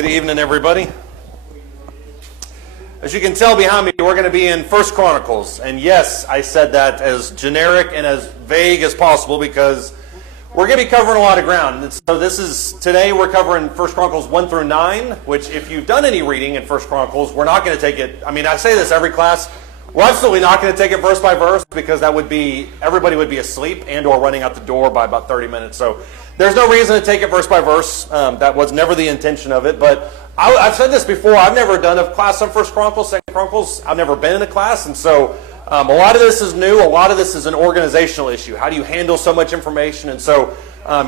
Good evening, everybody. As you can tell behind me, we're going to be in 1 Chronicles. And yes, I said that as generic and as vague as possible because we're going to be covering a lot of ground. And so today we're covering 1 Chronicles 1 through 9, which if you've done any reading in 1 Chronicles, we're not going to take it. I mean, I say this every class. We're absolutely not going to take it verse by verse because everybody would be asleep and or running out the door by about 30 minutes. So there's no reason to take it verse by verse. That was never the intention of it. But I've said this before. I've never done a class on 1 Chronicles, 2 Chronicles. I've never been in a class. And so a lot of this is new. A lot of this is an organizational issue. How do you handle so much information? And so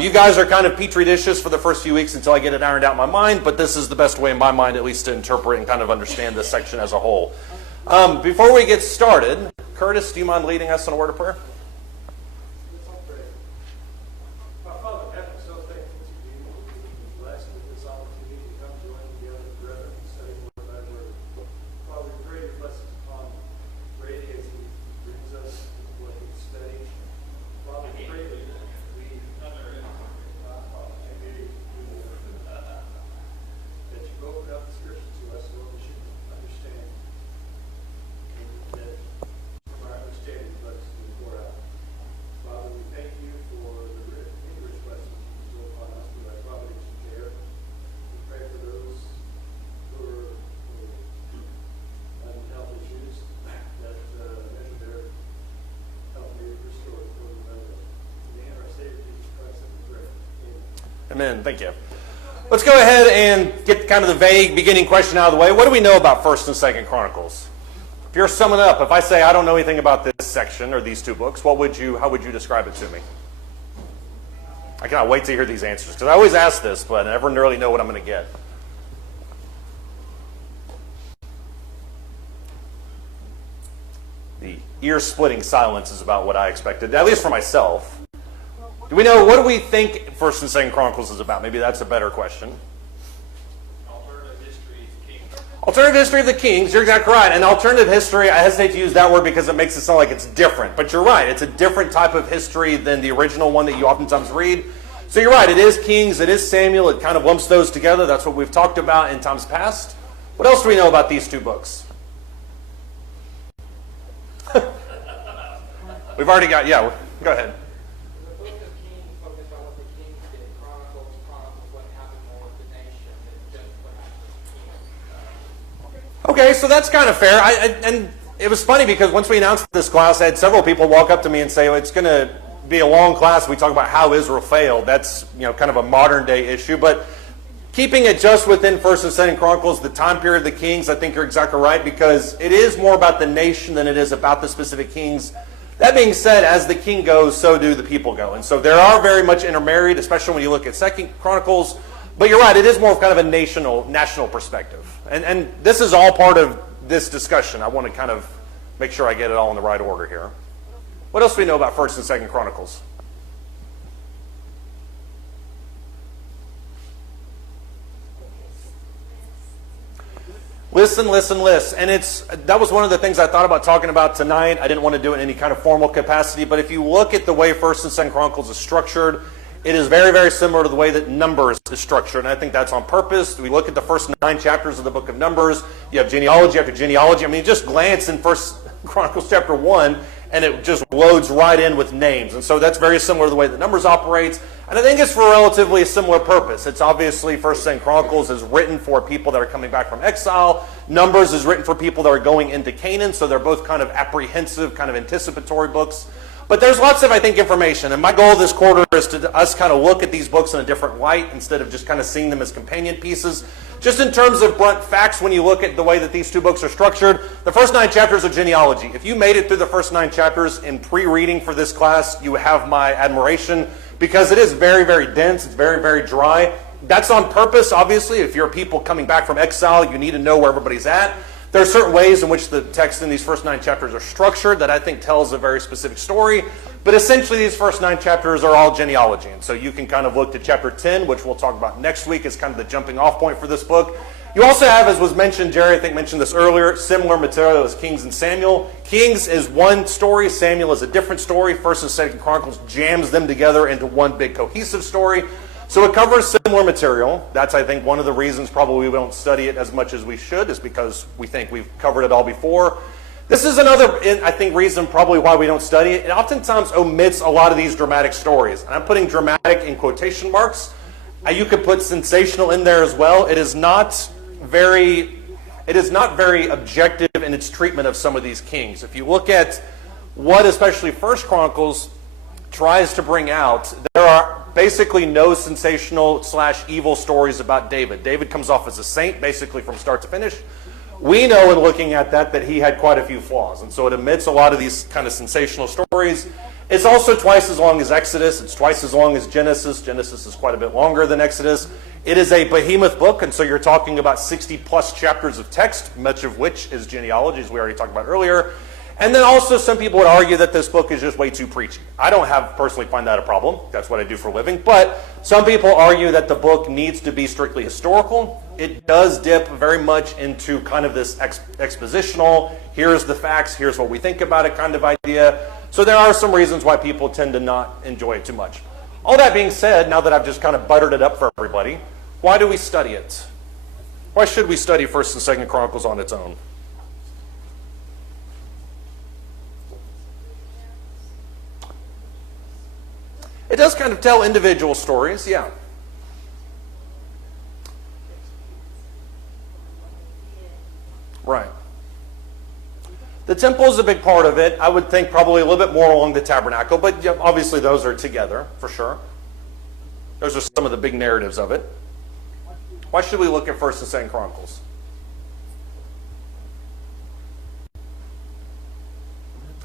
you guys are kind of petri dishes for the first few weeks until I get it ironed out in my mind. But this is the best way in my mind, at least, to interpret and kind of understand this section as a whole. Before we get started, Curtis, do you mind leading us in a word of prayer? Amen. Thank you. Let's go ahead and get kind of the vague beginning question out of the way. What do we know about 1 and 2 Chronicles? If you're summing up, if I say I don't know anything about this section or these two books, how would you describe it to me? I cannot wait to hear these answers because I always ask this, but I never really know what I'm going to get. The ear-splitting silence is about what I expected, at least for myself. Do we know, what do we think 1 and 2 Chronicles is about? Maybe that's a better question. Alternative history of the kings. Alternative history of the kings, you're exactly right. And alternative history, I hesitate to use that word because it makes it sound like it's different. But you're right, it's a different type of history than the original one that you oftentimes read. So you're right, it is Kings, it is Samuel, it kind of lumps those together. That's what we've talked about in times past. What else do we know about these two books? We've already got, go ahead. Okay, so that's kind of fair. And it was funny because once we announced this class, I had several people walk up to me and say, well, it's going to be a long class. We talk about how Israel failed. That's kind of a modern day issue. But keeping it just within 1 and 2 Chronicles, the time period of the kings, I think you're exactly right because it is more about the nation than it is about the specific kings. That being said, as the king goes, so do the people go. And so they are very much intermarried, especially when you look at 2 Chronicles. But you're right, it is more of kind of a national perspective. And this is all part of this discussion. I want to kind of make sure I get it all in the right order here. What else do we know about 1 and 2 Chronicles? Listen. And that was one of the things I thought about talking about tonight. I didn't want to do it in any kind of formal capacity. But if you look at the way 1 and 2 Chronicles is structured, it is very, very similar to the way that Numbers is structured, and I think that's on purpose. We look at the first 9 chapters of the book of Numbers. You have genealogy after genealogy. I mean, just glance in 1 Chronicles chapter 1, and it just loads right in with names. And so that's very similar to the way that Numbers operates, and I think it's for relatively a similar purpose. It's obviously 1 and 2 Chronicles is written for people that are coming back from exile. Numbers is written for people that are going into Canaan, so they're both kind of apprehensive, kind of anticipatory books. But there's lots of, I think, information. And my goal this quarter is to us kind of look at these books in a different light instead of just kind of seeing them as companion pieces. Just in terms of blunt facts, when you look at the way that these two books are structured, the first 9 chapters are genealogy. If you made it through the first 9 chapters in pre-reading for this class, you have my admiration because it is very, very dense. It's very, very dry. That's on purpose, obviously. If you're people coming back from exile, you need to know where everybody's at. There are certain ways in which the text in these first 9 chapters are structured that I think tells a very specific story. But essentially, these first 9 chapters are all genealogy. And so you can kind of look to chapter 10, which we'll talk about next week, as kind of the jumping off point for this book. You also have, as was mentioned, Jerry I think mentioned this earlier, similar material as Kings and Samuel. Kings is one story. Samuel is a different story. 1 and 2 Chronicles jams them together into one big cohesive story. So it covers similar material. That's, I think, one of the reasons probably we don't study it as much as we should, is because we think we've covered it all before. This is another, I think, reason probably why we don't study it. It oftentimes omits a lot of these dramatic stories. And I'm putting dramatic in quotation marks. You could put sensational in there as well. It is not very objective in its treatment of some of these kings. If you look at what especially First Chronicles tries to bring out, there are basically no sensational / evil stories about David. David comes off as a saint basically from start to finish. We know in looking at that he had quite a few flaws, and so it omits a lot of these kind of sensational stories. It's also twice as long as Exodus. It's twice as long as Genesis. Genesis is quite a bit longer than Exodus. It is a behemoth book, and so you're talking about 60 plus chapters of text, much of which is genealogy, as we already talked about earlier. And then also some people would argue that this book is just way too preachy. I don't personally find that a problem. That's what I do for a living. But some people argue that the book needs to be strictly historical. It does dip very much into kind of this expositional, here's the facts, here's what we think about it kind of idea. So there are some reasons why people tend to not enjoy it too much. All that being said, now that I've just kind of buttered it up for everybody, why do we study it? Why should we study 1st and 2nd Chronicles on its own? It does kind of tell individual stories, yeah. Right. The temple is a big part of it. I would think probably a little bit more along the tabernacle, but yeah, obviously those are together, for sure. Those are some of the big narratives of it. Why should we look at 1st and 2nd Chronicles?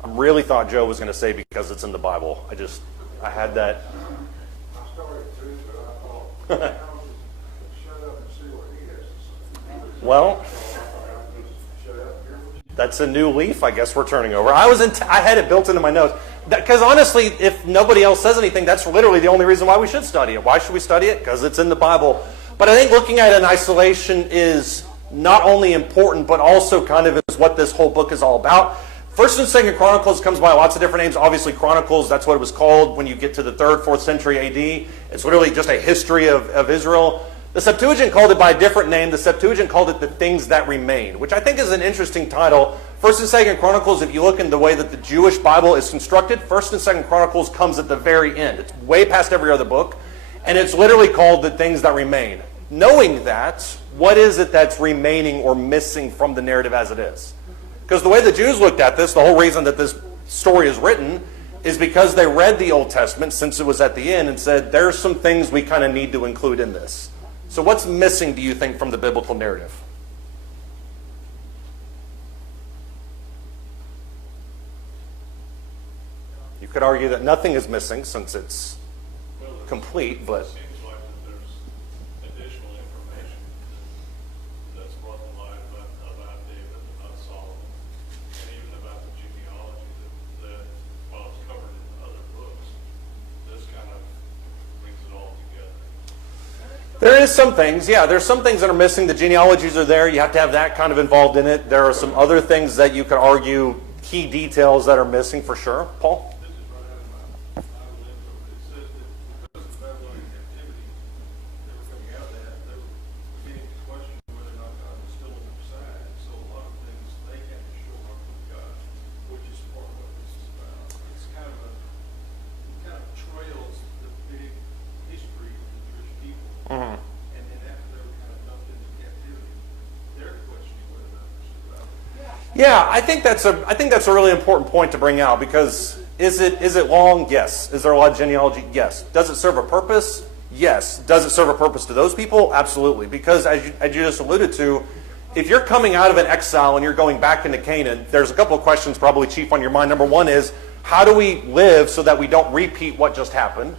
I really thought Joe was going to say because it's in the Bible. I had that. I started to, but I thought, shut up and see what he has to say. Well, that's a new leaf I guess we're turning over. I had it built into my notes. Because honestly, if nobody else says anything, that's literally the only reason why we should study it. Why should we study it? Because it's in the Bible. But I think looking at it in isolation is not only important, but also kind of is what this whole book is all about. 1st and 2nd Chronicles comes by lots of different names. Obviously, Chronicles, that's what it was called when you get to the 3rd, 4th century AD. It's literally just a history of Israel. The Septuagint called it by a different name. The Septuagint called it The Things That Remain, which I think is an interesting title. 1st and 2nd Chronicles, if you look in the way that the Jewish Bible is constructed, 1st and 2nd Chronicles comes at the very end. It's way past every other book, and it's literally called The Things That Remain. Knowing that, what is it that's remaining or missing from the narrative as it is? Because the way the Jews looked at this, the whole reason that this story is written is because they read the Old Testament since it was at the end and said, there's some things we kind of need to include in this. So what's missing, do you think, from the biblical narrative? You could argue that nothing is missing since it's complete, but... It seems like that there's additional information that's brought to light about David, about Solomon, and even about the genealogy that while it's covered in other books, this kind of brings it all together. There is some things, yeah. There's some things that are missing. The genealogies are there. You have to have that kind of involved in it. There are some other things that you could argue, key details that are missing for sure. Paul? This is right out of my Bible info. It says that because of the Babylonian captivity, they were coming out of that, they were beginning to question whether or not God was still on their side. So a lot of things they had to show up with God, which is part of what this is about. It's kind of trails the big history of the Jewish people. Mm-hmm. And then after they were kind of dumped into captivity, they're questioning whether or not they're still out there. Yeah, I think that's a really important point to bring out, because is it long? Yes. Is there a lot of genealogy? Yes. Does it serve a purpose? Yes. Does it serve a purpose to those people? Absolutely. Because as you just alluded to, if you're coming out of an exile and you're going back into Canaan, there's a couple of questions probably chief on your mind. Number one is, how do we live so that we don't repeat what just happened?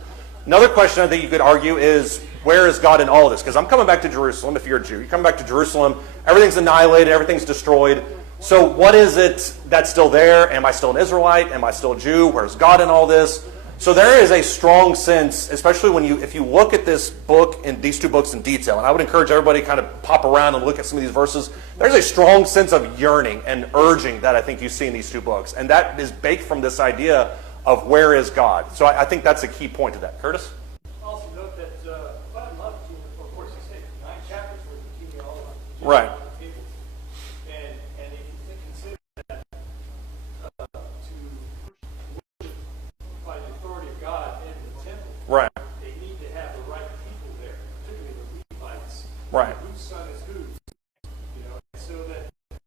Another question I think you could argue is, where is God in all of this? Because I'm coming back to Jerusalem. If you're a Jew, you come back to Jerusalem, everything's annihilated, everything's destroyed. So what is it that's still there? Am I still an Israelite? Am I still a Jew? Where's God in all this? So there is a strong sense, especially if you look at this book and these two books in detail, and I would encourage everybody to kind of pop around and look at some of these verses, there's a strong sense of yearning and urging that I think you see in these two books. And that is baked from this idea of where is God. So I think that's a key point to that. Curtis? Also note that Right. People. And if you consider that to worship by the authority of God in the temple, Right. they need to have the right people there, particularly the Levites. Right. Whose son is who? So that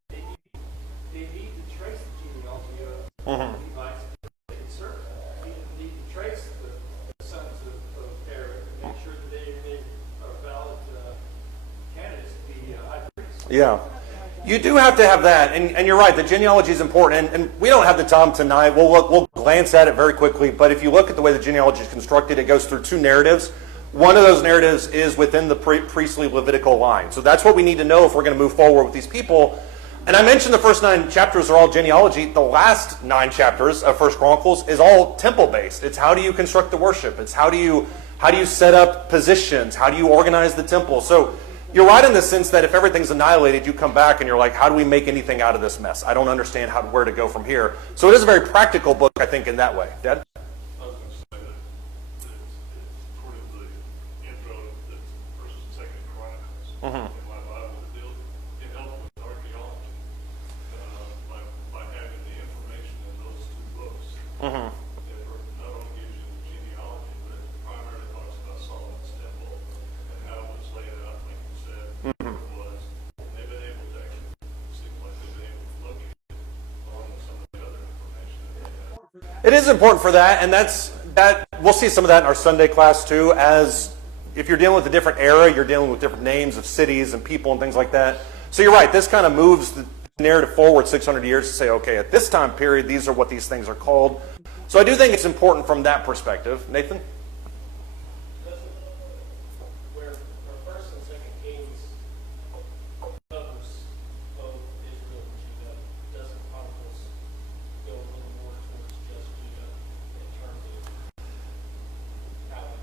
they need to trace the genealogy of the Levites they can serve. They need to trace the sons of Aaron and make sure that they are valid candidates to be high priests. Yeah. You do have to have that, and you're right, the genealogy is important, and we don't have the time tonight. We'll glance at it very quickly, but if you look at the way the genealogy is constructed, it goes through two narratives. One of those narratives is within the priestly Levitical line. So that's what we need to know if we're going to move forward with these people. And I mentioned the first 9 chapters are all genealogy. The last 9 chapters of 1 Chronicles is all temple-based. It's how do you construct the worship. It's how do you set up positions. How do you organize the temple. So you're right in the sense that if everything's annihilated, you come back and you're like, how do we make anything out of this mess? I don't understand where to go from here. So it is a very practical book, I think, in that way. Dad? I was going to say that it's according to the intro to First and Second Chronicles in my Bible, it helps with archaeology by having the information in those 2 books. It not only gives you the genealogy, but it primarily talks about Solomon's temple and how it was laid out, like you said, where it was. They've been able to actually, it seems like they've been able to locate it along with some of the other information that they have. It is important for that, and that we'll see some of that in our Sunday class too. As if you're dealing with a different era, you're dealing with different names of cities and people and things like that. So you're right. This kind of moves the narrative forward 600 years to say, okay, at this time period, these are what these things are called. So I do think it's important from that perspective. Nathan? Where First and Second Kings covers both Israel and Judah, doesn't Chronicles go a little more towards just Judah in terms of how it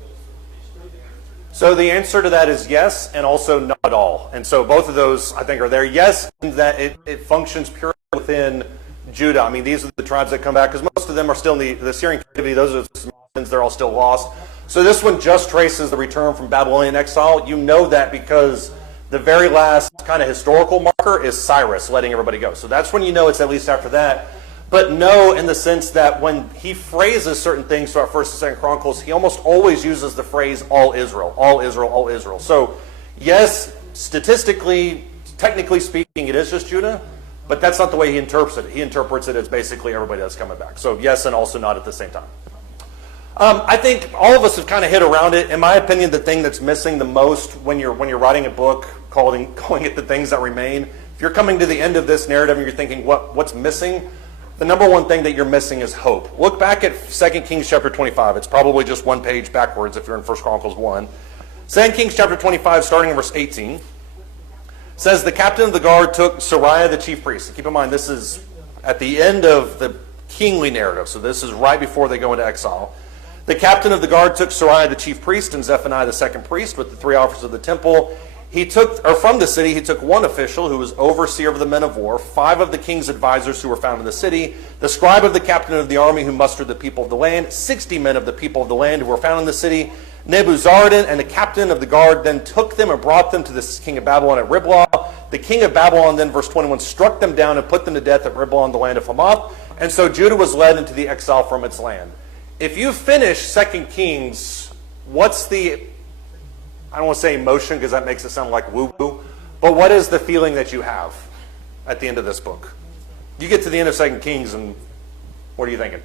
goes through history there? So the answer to that is yes, and also not at all. And so both of those, I think, are there. Yes, in that it functions purely within Judah. I mean, these are the tribes that come back, because most of them are still in the Syrian captivity. Those are the Samaritans, they're all still lost. So this one just traces the return from Babylonian exile. You know that because the very last kind of historical marker is Cyrus letting everybody go. So that's when you know it's at least after that. But no, in the sense that when he phrases certain things throughout 1st and 2nd Chronicles, he almost always uses the phrase all Israel, all Israel, all Israel. So yes, statistically, technically speaking, it is just Judah, but that's not the way he interprets it. He interprets it as basically everybody that's coming back. So yes, and also not at the same time. I think all of us have kind of hit around it. In my opinion, the thing that's missing the most when you're writing a book, calling it The Things That Remain, if you're coming to the end of this narrative and you're thinking, what's missing? The number one thing that you're missing is hope. Look back at 2 Kings chapter 25. It's probably just one page backwards if you're in 1 Chronicles 1. 2 Kings chapter 25, starting in verse 18, says, the captain of the guard took Sariah the chief priest. And keep in mind, this is at the end of the kingly narrative, so this is right before they go into exile. The captain of the guard took Sariah the chief priest and Zephaniah the second priest with the 3 officers of the temple. From the city, he took 1 official who was overseer of the men of war, 5 of the king's advisors who were found in the city, the scribe of the captain of the army who mustered the people of the land, 60 men of the people of the land who were found in the city. Nebuzaradan and the captain of the guard then took them and brought them to the king of Babylon at Riblah. The king of Babylon then, verse 21, struck them down and put them to death at Riblah in the land of Hamath. And so Judah was led into the exile from its land. If you finish 2 Kings, what's the, I don't want to say emotion because that makes it sound like woo-woo, but what is the feeling that you have at the end of this book? You get to the end of 2 Kings and what are you thinking?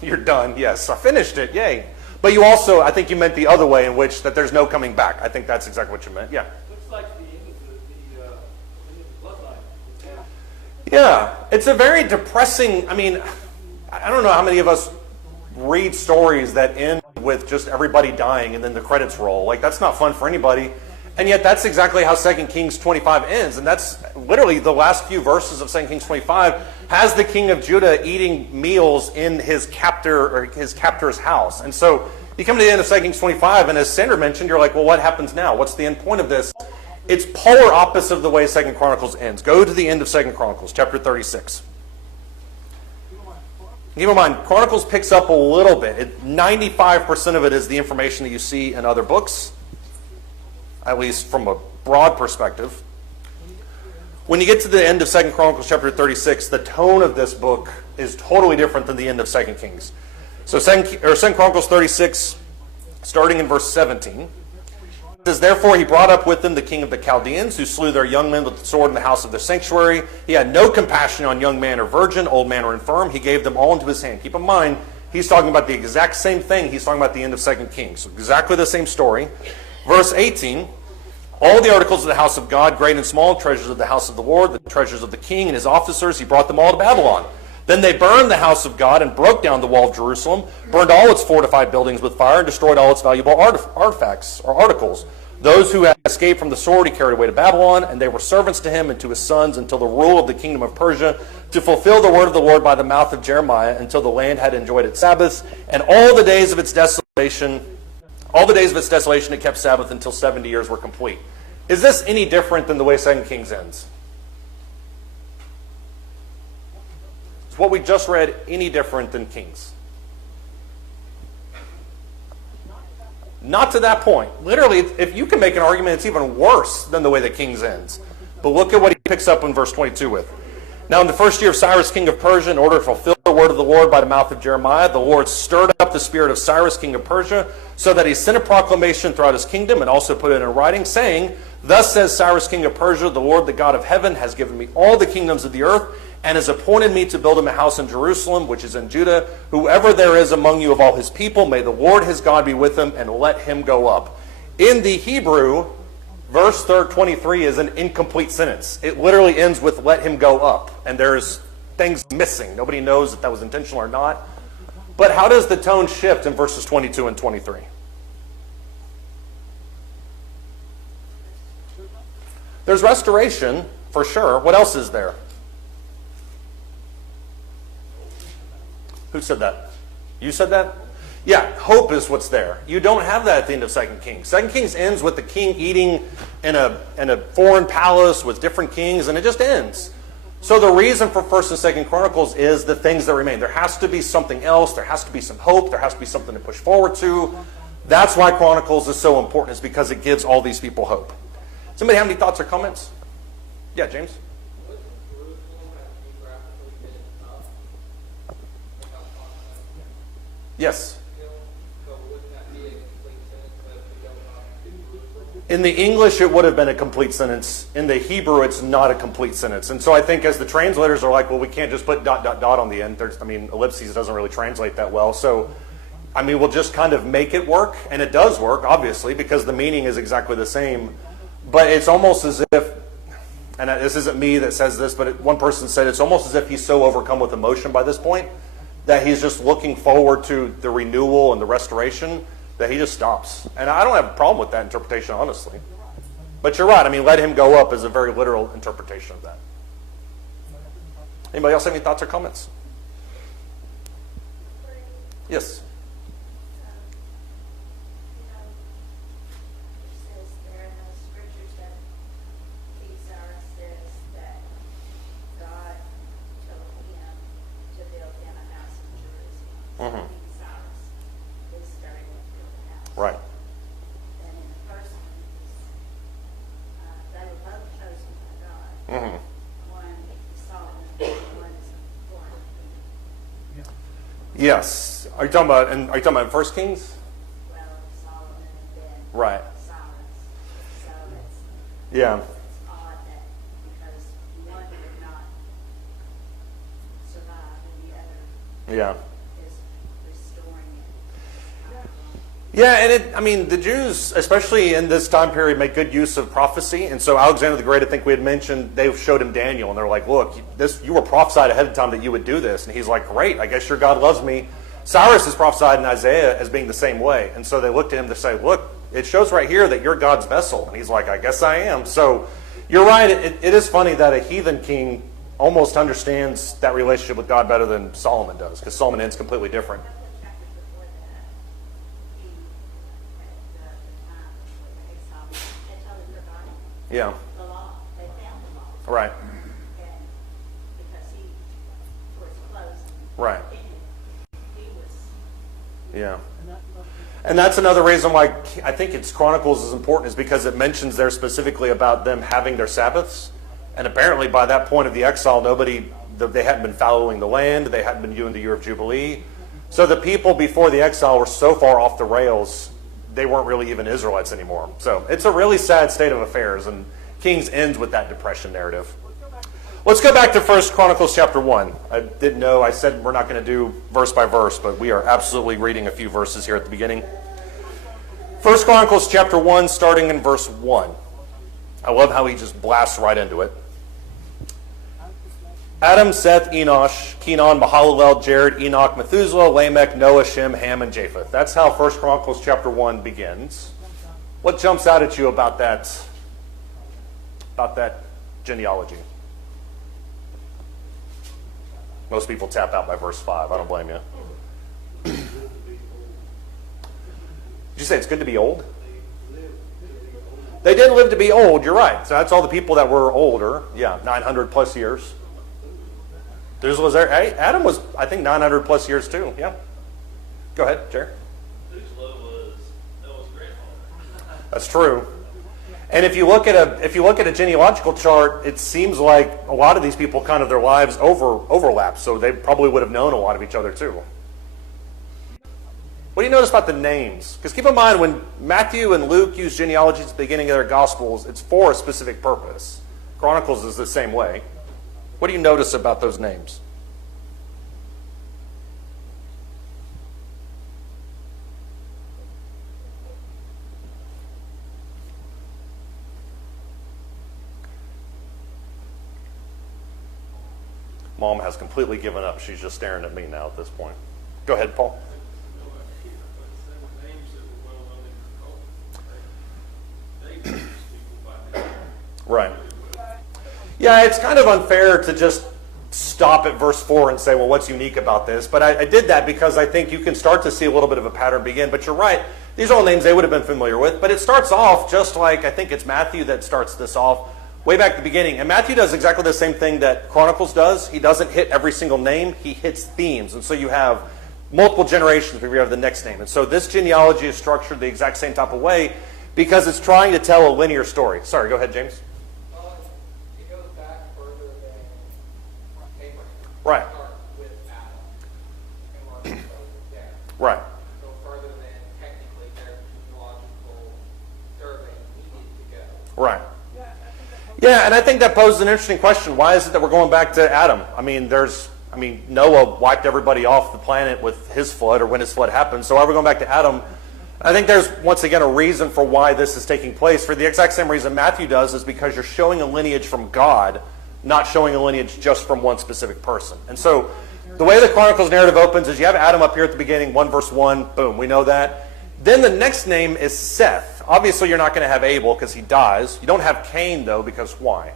You're done, yes. I finished it, yay. But you also, I think you meant the other way in which that there's no coming back. I think that's exactly what you meant, yeah. Looks like the end of the bloodline. Yeah, it's a very depressing, I mean, I don't know how many of us read stories that end with just everybody dying and then the credits roll. Like, that's not fun for anybody. And yet that's exactly how 2 Kings 25 ends. And that's literally the last few verses of 2 Kings 25 has the king of Judah eating meals in his captor's house. And so you come to the end of 2 Kings 25, and as Sandra mentioned, you're like, well, what happens now? What's the end point of this? It's polar opposite of the way 2 Chronicles ends. Go to the end of 2 Chronicles, chapter 36. Keep in mind, Chronicles picks up a little bit. 95% of it is the information that you see in other books. at least from a broad perspective. When you get to the end of 2 Chronicles chapter 36, the tone of this book is totally different than the end of 2 Kings. So 2 Chronicles 36, starting in verse 17, it says, "Therefore he brought up with him the king of the Chaldeans, who slew their young men with the sword in the house of their sanctuary. He had no compassion on young man or virgin, old man or infirm. He gave them all into his hand." Keep in mind, he's talking about the exact same thing he's talking about the end of 2 Kings. So exactly the same story. Verse 18, "All the articles of the house of God, great and small, treasures of the house of the Lord, the treasures of the king and his officers, he brought them all to Babylon. Then they burned the house of God and broke down the wall of Jerusalem, burned all its fortified buildings with fire, and destroyed all its valuable artifacts or articles. Those who had escaped from the sword he carried away to Babylon, and they were servants to him and to his sons until the rule of the kingdom of Persia, to fulfill the word of the Lord by the mouth of Jeremiah, until the land had enjoyed its Sabbaths, and all the days of its desolation it kept Sabbath until 70 years were complete." Is this any different than the way 2 Kings ends? Is what we just read any different than Kings? Not to that point. Literally, if you can make an argument, it's even worse than the way that Kings ends. But look at what he picks up in verse 22 with. "Now in the first year of Cyrus king of Persia, in order to fulfill the word of the Lord by the mouth of Jeremiah, the Lord stirred up the spirit of Cyrus king of Persia, so that he sent a proclamation throughout his kingdom and also put it in writing, saying, 'Thus says Cyrus king of Persia, the Lord, the God of heaven, has given me all the kingdoms of the earth, and has appointed me to build him a house in Jerusalem, which is in Judah. Whoever there is among you of all his people, may the Lord his God be with him, and let him go up.'" In the Hebrew, verse 23 is an incomplete sentence. It literally ends with "let him go up," and there's things missing. Nobody knows if that was intentional or not. But how does the tone shift in verses 22 and 23? There's restoration, for sure. What else is there? Who said that? You said that? Yeah, hope is what's there. You don't have that at the end of 2 Kings. 2 Kings ends with the king eating in a foreign palace with different kings, and it just ends. So the reason for 1st and 2nd Chronicles is the things that remain. There has to be something else. There has to be some hope. There has to be something to push forward to. That's why Chronicles is so important, is because it gives all these people hope. Somebody have any thoughts or comments? Yeah, James? Yes. In the English, it would have been a complete sentence. In the Hebrew, it's not a complete sentence. And so I think as the translators are like, well, we can't just put ... on the end. Ellipses doesn't really translate that well. So, we'll just kind of make it work. And it does work, obviously, because the meaning is exactly the same. But it's almost as if, and this isn't me that says this, but one person said it's almost as if he's so overcome with emotion by this point that he's just looking forward to the renewal and the restoration that he just stops. And I don't have a problem with that interpretation, honestly. But you're right. Let him go up is a very literal interpretation of that. Anybody else have any thoughts or comments? Yes. Mm-hmm. Right. And in the first one, they were both chosen by God. Mm-hmm. One Solomon, one is born. Yes. Are you talking about in 1 Kings? Well, Solomon and then Right. Cyrus. So Yeah. it's odd that because one did not survive and the other Yeah. is restoring it. Yeah, and the Jews, especially in this time period, make good use of prophecy. And so Alexander the Great, I think we had mentioned, they showed him Daniel, and they're like, look, you were prophesied ahead of time that you would do this. And he's like, great, I guess your God loves me. Cyrus is prophesied in Isaiah as being the same way. And so they looked at him to say, look, it shows right here that you're God's vessel. And he's like, I guess I am. So you're right, it is funny that a heathen king almost understands that relationship with God better than Solomon does, because Solomon ends completely different. Chapters before that, he at the time before the exile, they totally forgot Yeah, the law. They found the law. right, And because he was close. right. He was. Yeah. And that's another reason why I think it's Chronicles is important, is because it mentions there specifically about them having their Sabbaths. And apparently by that point of the exile, they hadn't been following the land. They hadn't been doing the year of Jubilee. So the people before the exile were so far off the rails, they weren't really even Israelites anymore. So it's a really sad state of affairs. And Kings ends with that depression narrative. Let's go back to 1 Chronicles chapter 1. I didn't know, I said we're not going to do verse by verse, but we are absolutely reading a few verses here at the beginning. 1 Chronicles chapter 1, starting in verse 1. I love how he just blasts right into it. Adam, Seth, Enosh, Kenan, Mahalalel, Jared, Enoch, Methuselah, Lamech, Noah, Shem, Ham, and Japheth. That's how 1 Chronicles chapter 1 begins. What jumps out at you about that genealogy? Most people tap out by verse 5. I don't blame you. Did you say it's good to be old? They didn't live to be old, you're right. So that's all the people that were older. Yeah, 900 plus years. Was there, Adam was, I think, 900 plus years too. Yeah. Go ahead, Jerry. Methuselah was Noah's grandfather. That's true. And if you look at a genealogical chart, it seems like a lot of these people kind of their lives overlap, so they probably would have known a lot of each other too. What do you notice about the names? Because keep in mind, when Matthew and Luke use genealogies at the beginning of their Gospels, it's for a specific purpose. Chronicles is the same way. What do you notice about those names? Mom has completely given up. She's just staring at me now at this point. Go ahead, Paul. Right. Yeah, it's kind of unfair to just stop at verse 4 and say, well, what's unique about this? But I did that because I think you can start to see a little bit of a pattern begin. But you're right. These are all names they would have been familiar with. But it starts off just like, I think it's Matthew that starts this off way back at the beginning. And Matthew does exactly the same thing that Chronicles does. He doesn't hit every single name. He hits themes. And so you have multiple generations before you have the next name. And so this genealogy is structured the exact same type of way because it's trying to tell a linear story. Sorry, go ahead, James. It goes back further than Abraham. Right. Start with Adam and work its way there. Right. Go further than technically their genealogical survey needed to go. Right. Yeah, and I think that poses an interesting question. Why is it that we're going back to Adam? I mean, Noah wiped everybody off the planet with his flood, or when his flood happened. So why are we going back to Adam? I think there's, once again, a reason for why this is taking place. For the exact same reason Matthew does, is because you're showing a lineage from God, not showing a lineage just from one specific person. And so the way the Chronicles narrative opens is you have Adam up here at the beginning, 1 verse 1, boom, we know that. Then the next name is Seth. Obviously, you're not going to have Abel because he dies. You don't have Cain, though, because why?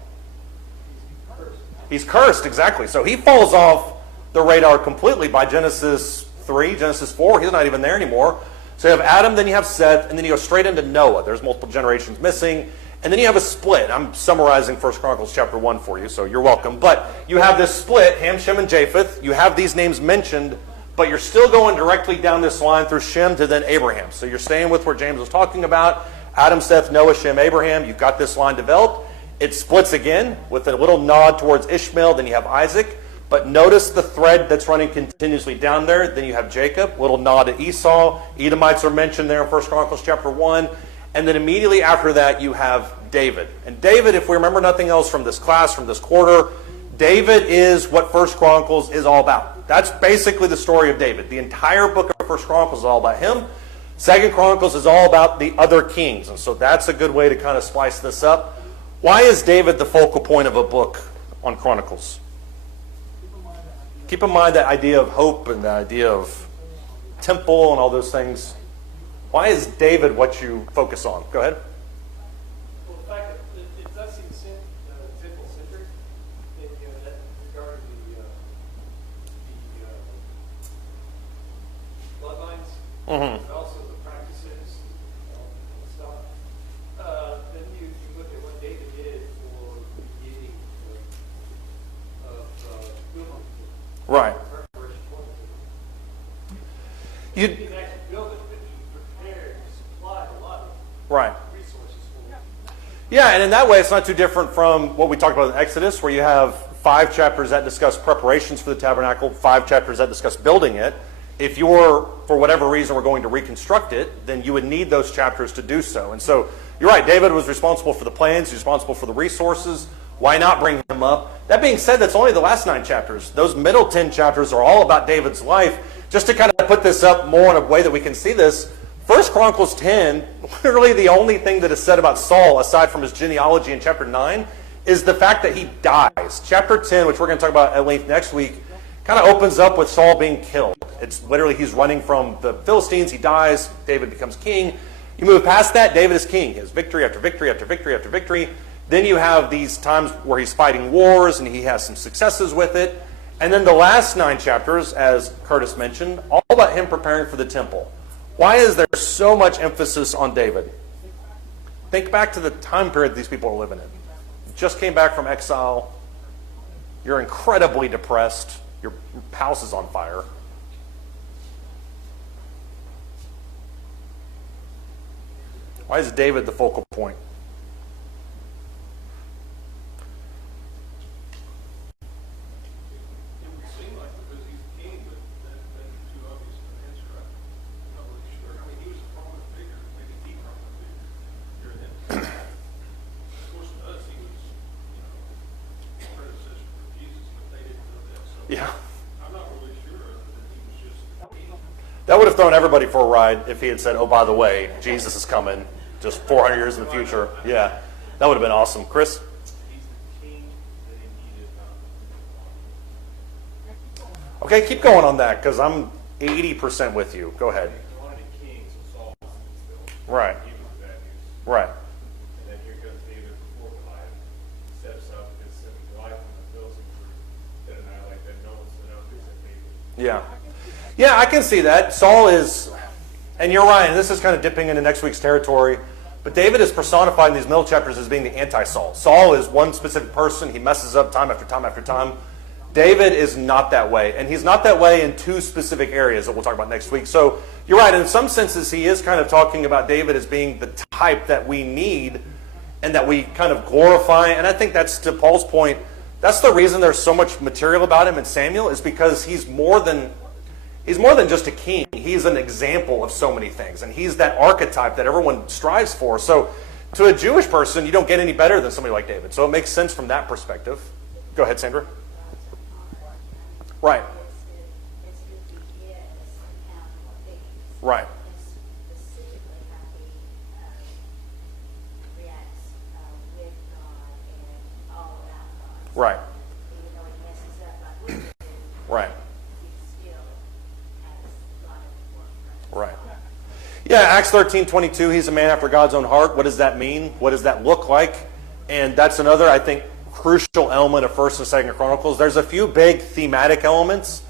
He's cursed, exactly. So he falls off the radar completely by Genesis 3, Genesis 4. He's not even there anymore. So you have Adam, then you have Seth, and then you go straight into Noah. There's multiple generations missing. And then you have a split. I'm summarizing 1 Chronicles chapter 1 for you, so you're welcome. But you have this split, Ham, Shem, and Japheth. You have these names mentioned, but you're still going directly down this line through Shem to then Abraham. So you're staying with where James was talking about. Adam, Seth, Noah, Shem, Abraham. You've got this line developed. It splits again with a little nod towards Ishmael. Then you have Isaac. But notice the thread that's running continuously down there. Then you have Jacob, little nod to Esau. Edomites are mentioned there in 1 Chronicles chapter 1. And then immediately after that, you have David. And David, if we remember nothing else from this class, from this quarter, David is what 1 Chronicles is all about. That's basically the story of David. The entire book of 1 Chronicles is all about him. 2 Chronicles is all about the other kings. And so that's a good way to kind of splice this up. Why is David the focal point of a book on Chronicles? Keep in mind that idea of hope and the idea of temple and all those things. Why is David what you focus on? Go ahead. Well, the fact that it does seem temple-centric in that regard to the bloodlines, and also the practices and stuff. Then you look at what David did for the beginning of building. Right. Preparation for it. You, He didn't actually build it, but he Right. resources for it. Yeah, and in that way, it's not too different from what we talked about in Exodus, where you have 5 chapters that discuss preparations for the tabernacle, 5 chapters that discuss building it. If you're, for whatever reason, we're going to reconstruct it, then you would need those chapters to do so. And so, you're right, David was responsible for the plans, he's responsible for the resources. Why not bring him up? That being said, that's only the last 9 chapters. Those middle 10 chapters are all about David's life. Just to kind of put this up more in a way that we can see this, 1 Chronicles 10, literally the only thing that is said about Saul, aside from his genealogy in chapter 9, is the fact that he dies. Chapter 10, which we're going to talk about at length next week, kind of opens up with Saul being killed. It's literally he's running from the Philistines, he dies, David becomes king. You move past that, David is king. He has victory after victory after victory after victory. Then you have these times where he's fighting wars and he has some successes with it. And then the last 9 chapters, as Curtis mentioned, all about him preparing for the temple. Why is there so much emphasis on David? Think back to the time period these people are living in. You just came back from exile. You're incredibly depressed. Your house is on fire. Why is David the focal point? It would seem like because he's king, but that may be too obvious of an answer. I'm not really sure. I mean, he was a prominent figure, maybe the prominent figure during that time. Of course, to us, he was, a predecessor for Jesus, but they didn't know that. So Yeah. I'm not really sure that he was just king. That would have thrown everybody for a ride if he had said, oh, by the way, Jesus is coming just 400 years in the future. Yeah, that would have been awesome. Chris? He's the king that he needed, not. Okay, keep going on that because I'm 80% with you. Go ahead. He wanted a king, so Saul was still. Right, He was the bad news. right. And then here comes David before Goliath. He steps up and says, Goliath and the Philistines were dead and I like that. No one stood up except David. Yeah. Yeah, I can see that. Saul is, and you're right, and this is kind of dipping into next week's territory, but David is personified in these middle chapters as being the anti-Saul. Saul is one specific person. He messes up time after time after time. David is not that way, and he's not that way in 2 specific areas that we'll talk about next week. So you're right, in some senses he is kind of talking about David as being the type that we need and that we kind of glorify, and I think that's, to Paul's point, that's the reason there's so much material about him in Samuel, is because he's more than just a king. He's an example of so many things, and he's that archetype that everyone strives for. So to a Jewish person, you don't get any better than somebody like David. So it makes sense from that perspective. Go ahead, Sandra. Right. It's who he is and how he thinks. Right. And specifically how he reacts with God and all about God. Right. Even though he messes up like we do, Right. he still has a lot of work for us. Right. Yeah, Acts 13:22, he's a man after God's own heart. What does that mean? What does that look like? And that's another, I think, crucial element of 1st and 2nd Chronicles. There's a few big thematic elements,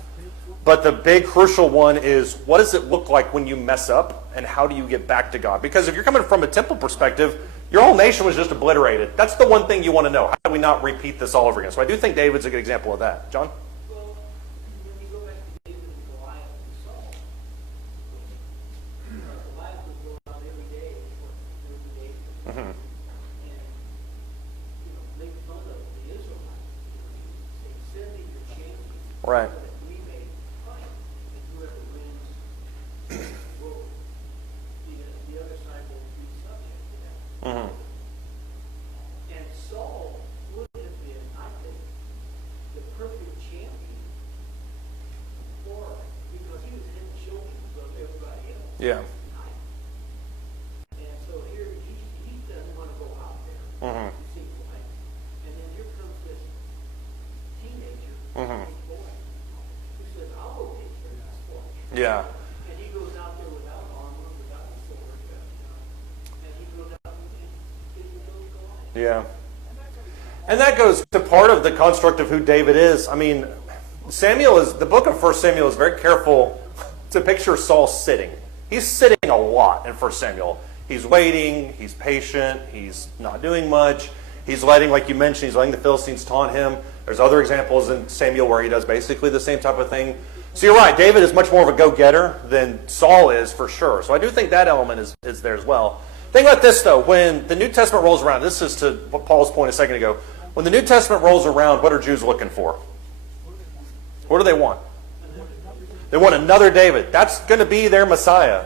but the big crucial one is, what does it look like when you mess up, and how do you get back to God? Because if you're coming from a temple perspective, your whole nation was just obliterated. That's the one thing you want to know. How do we not repeat this all over again? So I do think David's a good example of that. John? Well, when you go back to David and Goliath and Saul, Goliath was going on every day, every day, Mm-hmm. and make fun of the Israelites. Say, send me your champions, Right. so that we may fight, and whoever wins will the other side will be subject to that. Mm-hmm. And Saul would have been, I think, the perfect champion for, because he was head and shoulders above everybody else. Yeah. And so here he doesn't want to go out there. Mm-hmm. It seems like. And then here comes this teenager, Mhm. this boy, who says, "I'll go take care of this boy." Yeah. And he goes out there without armor, without a sword, and he goes out and he goes Goliath. Yeah. And that goes to part of the construct of who David is. I mean, the book of 1 Samuel is very careful to picture Saul sitting. He's sitting a lot in 1 Samuel. He's waiting, he's patient, he's not doing much. He's letting, like you mentioned, he's letting the Philistines taunt him. There's other examples in Samuel where he does basically the same type of thing. So you're right, David is much more of a go-getter than Saul is, for sure. So I do think that element is there as well. think about this, though. When the New Testament rolls around, this is to what Paul's point a second ago. When the New Testament rolls around, what are Jews looking for? What do they want? They want another David. That's going to be their Messiah.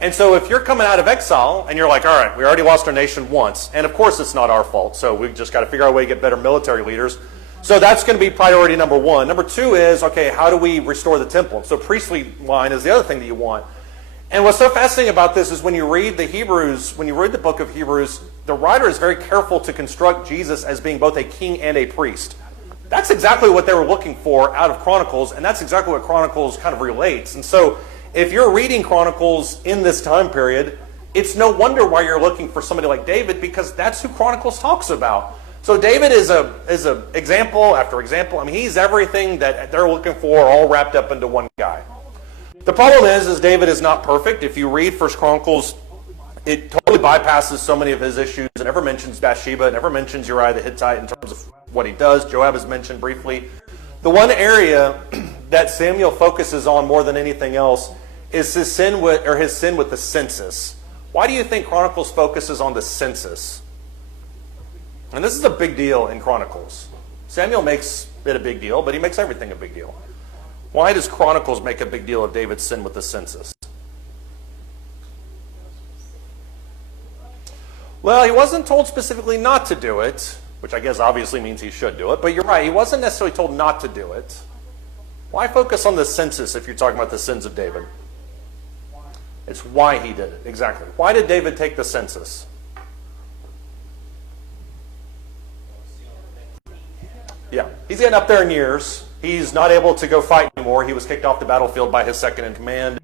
And so if you're coming out of exile and you're like, all right, we already lost our nation once, and of course it's not our fault, so we've just got to figure out a way to get better military leaders. So that's going to be priority number one. Number two is, okay, how do we restore the temple? So priestly line is the other thing that you want. And what's so fascinating about this is when you read the Hebrews, when you read the book of Hebrews, the writer is very careful to construct Jesus as being both a king and a priest. That's exactly what they were looking for out of Chronicles, and that's exactly what Chronicles kind of relates. And so if you're reading Chronicles in this time period, it's no wonder why you're looking for somebody like David, because that's who Chronicles talks about. So David is a example after example. I mean, he's everything that they're looking for, all wrapped up into one guy. The problem is David is not perfect. If you read 1 Chronicles, it totally bypasses so many of his issues. It never mentions Bathsheba. It never mentions Uriah the Hittite in terms of what he does. Joab is mentioned briefly. The one area that Samuel focuses on more than anything else is his sin with the census. Why do you think Chronicles focuses on the census? And this is a big deal in Chronicles. Samuel makes it a big deal, but he makes everything a big deal. Why does Chronicles make a big deal of David's sin with the census? Well, he wasn't told specifically not to do it, which I guess obviously means he should do it, but you're right, he wasn't necessarily told not to do it. Why focus on the census if you're talking about the sins of David? It's why he did it, exactly. Why did David take the census? Yeah, he's getting up there in years. He's not able to go fight anymore. He was kicked off the battlefield by his second in command.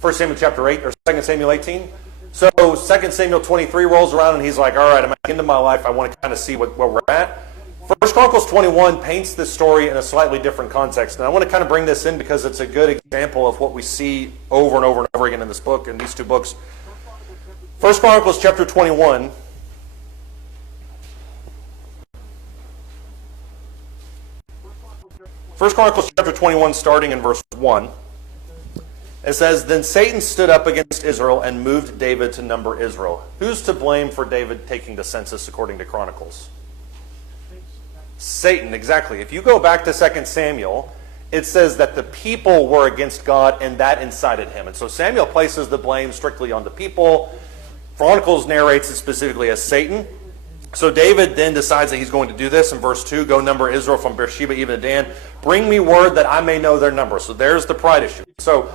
1 Samuel chapter 8, or 2 Samuel 18. So 2 Samuel 23 rolls around and he's like, all right, I'm at the end of my life. I want to kind of see where we're at. 1 Chronicles 21 paints this story in a slightly different context. And I want to kind of bring this in because it's a good example of what we see over and over and over again in this book, in these two books. 1 Chronicles chapter 21. First Chronicles chapter 21, starting in verse 1. It says, Then Satan stood up against Israel and moved David to number Israel. Who's to blame for David taking the census according to Chronicles? Satan, exactly. If you go back to 2 Samuel, it says that the people were against God and that incited him. And so Samuel places the blame strictly on the people. Chronicles narrates it specifically as Satan. So David then decides that he's going to do this in verse 2. Go number Israel from Beersheba even to Dan. Bring me word that I may know their number. So there's the pride issue. So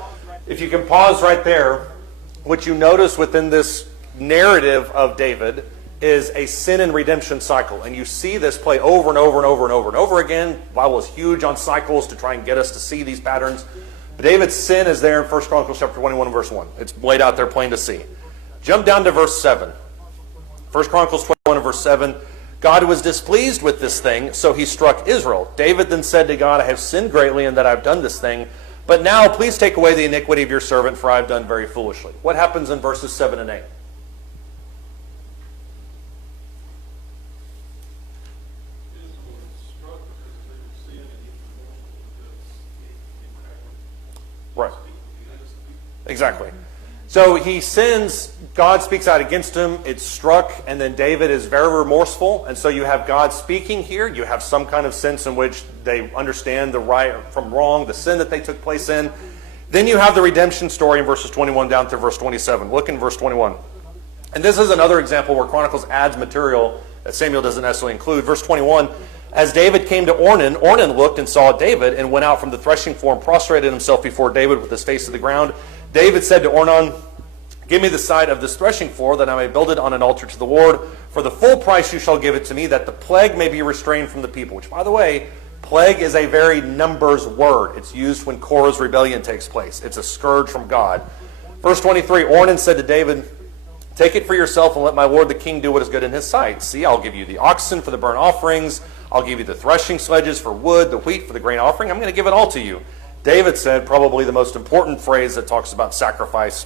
if you can pause right there, what you notice within this narrative of David is a sin and redemption cycle. And you see this play over and over and over and over and over again. The Bible is huge on cycles to try and get us to see these patterns. But David's sin is there in 1 Chronicles chapter 21 verse 1. It's laid out there plain to see. Jump down to verse 7. 1 Chronicles 21 and verse 7. God was displeased with this thing, so he struck Israel. David then said to God, I have sinned greatly in that I've done this thing. But now please take away the iniquity of your servant, for I have done very foolishly. What happens in verses 7 and 8? Israel was struck because they were sin and he was because it impacted Right. the innocent people. Exactly. So he sins, God speaks out against him, it's struck, and then David is very remorseful. And so you have God speaking here. You have some kind of sense in which they understand the right from wrong, the sin that they took place in. Then you have the redemption story in verses 21 down to verse 27. Look in verse 21. And this is another example where Chronicles adds material that Samuel doesn't necessarily include. Verse 21, as David came to Ornan, Ornan looked and saw David and went out from the threshing floor and prostrated himself before David with his face to the ground. David said to Ornan, give me the side of this threshing floor that I may build it on an altar to the Lord. For the full price you shall give it to me, that the plague may be restrained from the people. Which, by the way, plague is a very numbers word. It's used when Korah's rebellion takes place. It's a scourge from God. Verse 23, Ornan said to David, take it for yourself and let my lord the king do what is good in his sight. See, I'll give you the oxen for the burnt offerings. I'll give you the threshing sledges for wood, the wheat for the grain offering. I'm going to give it all to you. David said probably the most important phrase that talks about sacrifice,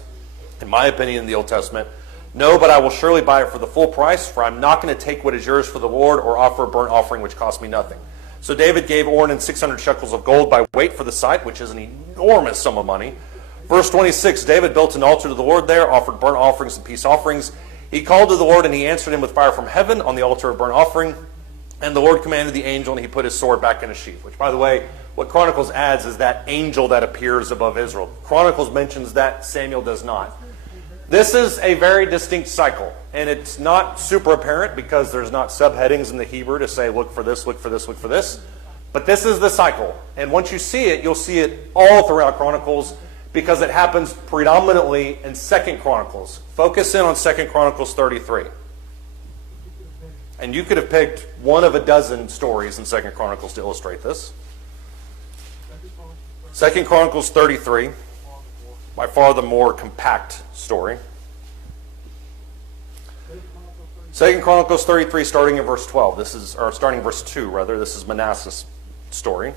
in my opinion, in the Old Testament. No, but I will surely buy it for the full price, for I'm not going to take what is yours for the Lord or offer a burnt offering which cost me nothing. So David gave Ornan 600 shekels of gold by weight for the site, which is an enormous sum of money. Verse 26, David built an altar to the Lord there, offered burnt offerings and peace offerings. He called to the Lord, and he answered him with fire from heaven on the altar of burnt offering. And the Lord commanded the angel, and he put his sword back in his sheath. Which, by the way, what Chronicles adds is that angel that appears above Israel. Chronicles mentions that, Samuel does not. This is a very distinct cycle, and it's not super apparent because there's not subheadings in the Hebrew to say, look for this, look for this, look for this. But this is the cycle. And once you see it, you'll see it all throughout Chronicles because it happens predominantly in 2 Chronicles. Focus in on 2 Chronicles 33. And you could have picked one of a dozen stories in 2 Chronicles to illustrate this. 2 Chronicles 33, by far the more compact story. 2 Chronicles 33, starting in verse 12. Starting in verse 2, rather. This is Manasseh's story.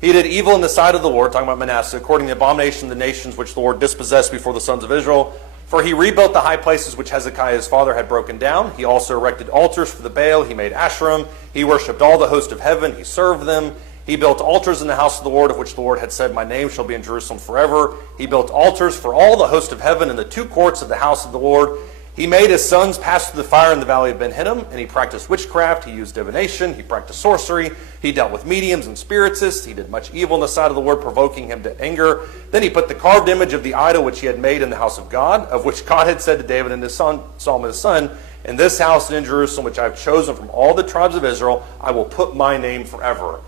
He did evil in the sight of the Lord, talking about Manasseh, according to the abomination of the nations which the Lord dispossessed before the sons of Israel. For he rebuilt the high places which Hezekiah his father had broken down. He also erected altars for the Baal. He made Asherim. He worshipped all the host of heaven. He served them. He built altars in the house of the Lord, of which the Lord had said, my name shall be in Jerusalem forever. He built altars for all the host of heaven in the two courts of the house of the Lord. He made his sons pass through the fire in the valley of Ben-Hinnom, and he practiced witchcraft. He used divination. He practiced sorcery. He dealt with mediums and spiritists. He did much evil in the sight of the Lord, provoking him to anger. Then he put the carved image of the idol which he had made in the house of God, of which God had said to David and his son, Solomon his son, in this house and in Jerusalem, which I have chosen from all the tribes of Israel, I will put my name forever.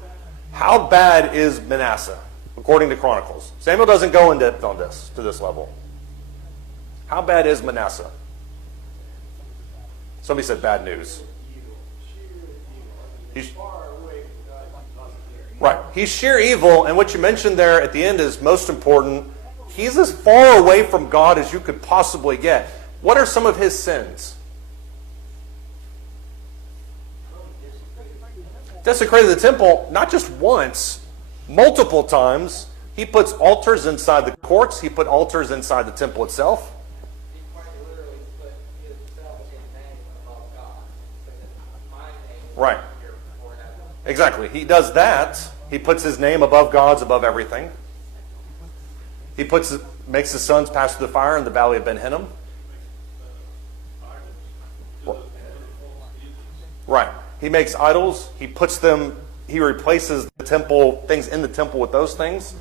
How bad is Manasseh, according to Chronicles? Samuel doesn't go in depth on this, to this level. How bad is Manasseh? Somebody said bad news. Right. He's sheer evil, and what you mentioned there at the end is most important. He's as far away from God as you could possibly get. What are some of his sins? Desecrated the temple, not just once, multiple times. He puts altars inside the courts. He put altars inside the temple itself. He quite literally put himself in name above God. My name is Right. here before heaven. Exactly. He does that. He puts his name above God's, above everything. He makes his sons pass through the fire in the valley of Ben-Hinnom. Right. He makes idols. He replaces the temple, things in the temple with those things.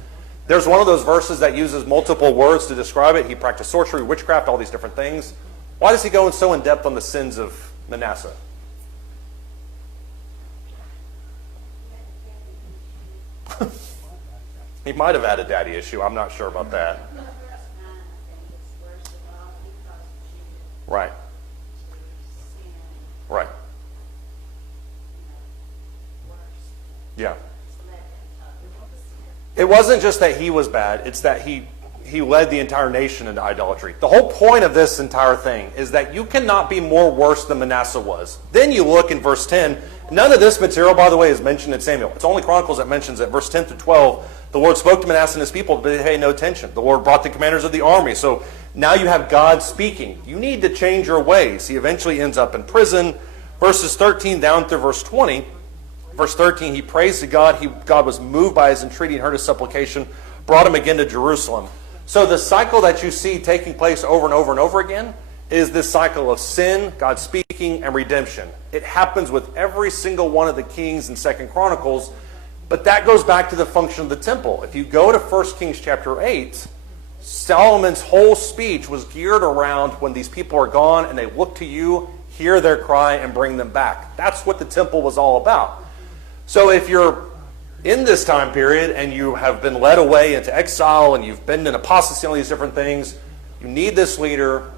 There's one of those verses that uses multiple words to describe it. He practiced sorcery, witchcraft, all these different things. Why does he go so in depth on the sins of Manasseh? He might have had a daddy issue. I'm not sure about that. Verse 9, I think, is worst of all because Judah Right. sinned, Right. worse. Yeah. It's led them to sin. It wasn't just that he was bad. It's that he led the entire nation into idolatry. The whole point of this entire thing is that you cannot be more worse than Manasseh was. Then you look in verse 10. None of this material, by the way, is mentioned in Samuel. It's only Chronicles that mentions it. Verse 10 through 12, the Lord spoke to Manasseh and his people, but they paid no attention. The Lord brought the commanders of the army. So now you have God speaking. You need to change your ways. He eventually ends up in prison. Verses 13 down through verse 20. Verse 13, he prays to God. God was moved by his entreaty and heard his supplication, brought him again to Jerusalem. So the cycle that you see taking place over and over and over again is this cycle of sin, God speaking, and redemption. It happens with every single one of the kings in 2 Chronicles, but that goes back to the function of the temple. If you go to 1 Kings chapter 8, Solomon's whole speech was geared around when these people are gone and they look to you, hear their cry, and bring them back. That's what the temple was all about. So if you're in this time period and you have been led away into exile and you've been in apostasy and all these different things, you need this leader.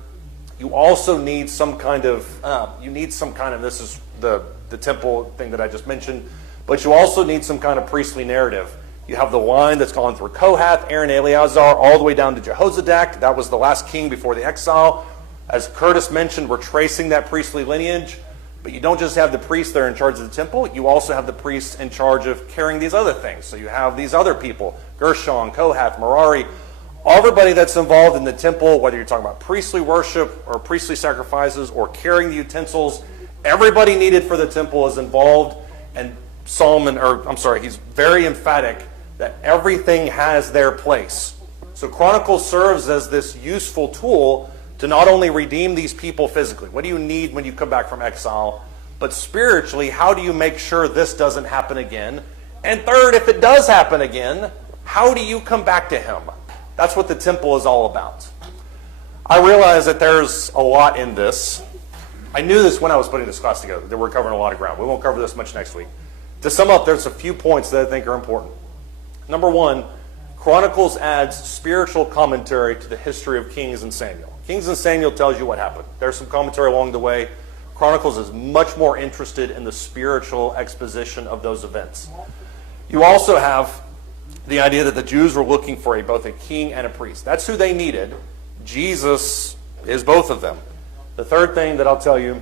You also need some kind of, this is the temple thing that I just mentioned, but you also need some kind of priestly narrative. You have the line that's gone through Kohath, Aaron, Eleazar, all the way down to Jehozadak. That was the last king before the exile. As Curtis mentioned, we're tracing that priestly lineage. But you don't just have the priests there in charge of the temple. You also have the priests in charge of carrying these other things. So you have these other people, Gershon, Kohath, Merari, everybody that's involved in the temple, whether you're talking about priestly worship or priestly sacrifices or carrying the utensils, everybody needed for the temple is involved. And he's very emphatic that everything has their place. So Chronicles serves as this useful tool to not only redeem these people physically, what do you need when you come back from exile, but spiritually, how do you make sure this doesn't happen again? And third, if it does happen again, how do you come back to him? That's what the temple is all about. I realize that there's a lot in this. I knew this when I was putting this class together, that we're covering a lot of ground. We won't cover this much next week. To sum up, there's a few points that I think are important. Number one, Chronicles adds spiritual commentary to the history of Kings and Samuel. Kings and Samuel tells you what happened. There's some commentary along the way. Chronicles is much more interested in the spiritual exposition of those events. You also have the idea that the Jews were looking for both a king and a priest. That's who they needed. Jesus is both of them. The third thing that I'll tell you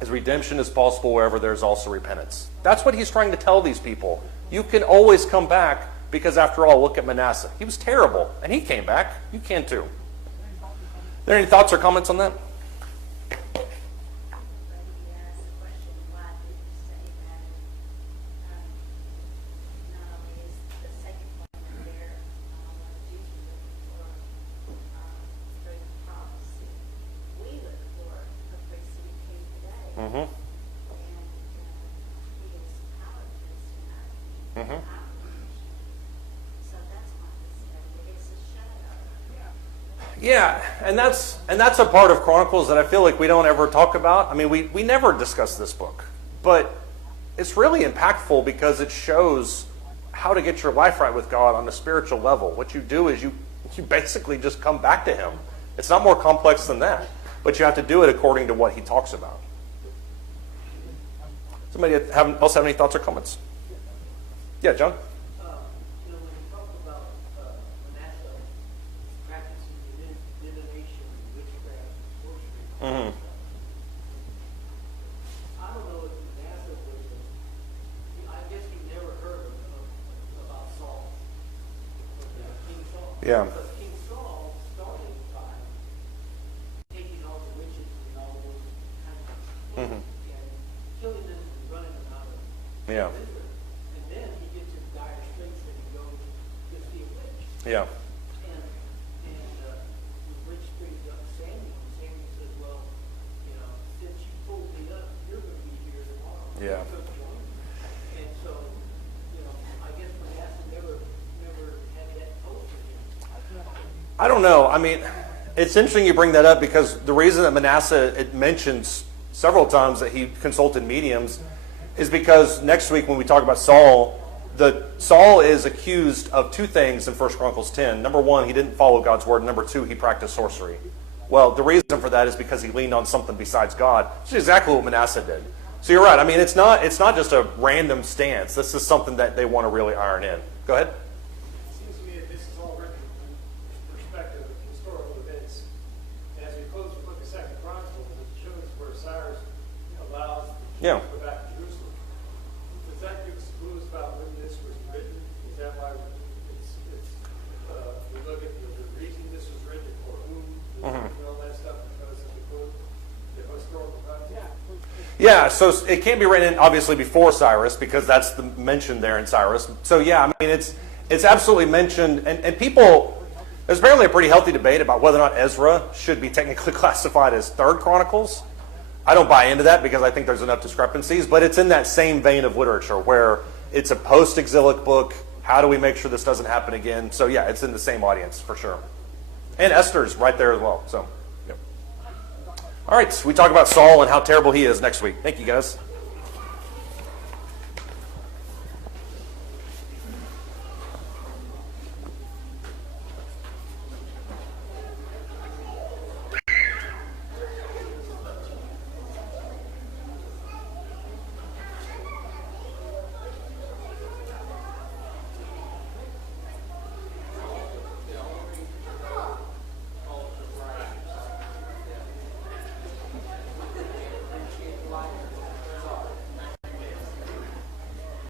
is redemption is possible wherever there's also repentance. That's what he's trying to tell these people. You can always come back because, after all, look at Manasseh. He was terrible, and he came back. You can too. Are there any thoughts or comments on that? Yeah, and that's a part of Chronicles that I feel like we don't ever talk about. I mean, we never discuss this book, but it's really impactful because it shows how to get your life right with God on a spiritual level. What you do is you basically just come back to him. It's not more complex than that, but you have to do it according to what he talks about. Somebody else have any thoughts or comments? Yeah, John? When you talk about Manasseh practicing divination, witchcraft, sorcery, I don't know if Manasseh was, I guess he never heard about Saul, King Saul. Yeah. Because King Saul started by taking all the witches and all those kinds of and killing them and running them out of Yeah. Israel. And then he gets in dire straits and he goes to see a witch. Yeah. And the witch brings up Samuel. And Samuel says, well, since you pulled me up, you're going to be here tomorrow. Yeah. So join me. And so, I guess Manasseh never had that hope for him. I don't know. I mean, it's interesting you bring that up because the reason that Manasseh, it mentions several times that he consulted mediums is because next week when we talk about Saul, Saul is accused of two things in 1 Chronicles 10. Number one, he didn't follow God's word. Number two, he practiced sorcery. Well, the reason for that is because he leaned on something besides God. Which is exactly what Manasseh did. So you're right. I mean, it's not just a random stance. This is something that they want to really iron in. Go ahead. It seems to me that this is all written from the perspective of historical events. And as we close the book of 2 Chronicles, it shows where Cyrus allows the Jews to go back to Jerusalem. Does that give us clues about when this was written? Is that why we look at the reason this was written, for whom, and all that stuff, because of the historical context? Yeah, so it can't be written obviously before Cyrus because that's mentioned there in Cyrus. So yeah, I mean it's absolutely mentioned, and people, there's apparently a pretty healthy debate about whether or not Ezra should be technically classified as 3rd Chronicles. I don't buy into that because I think there's enough discrepancies, but it's in that same vein of literature where it's a post-exilic book. How do we make sure this doesn't happen again? So yeah, it's in the same audience for sure. And Esther's right there as well. So, yep. All right, we talk about Saul and how terrible he is next week. Thank you, guys.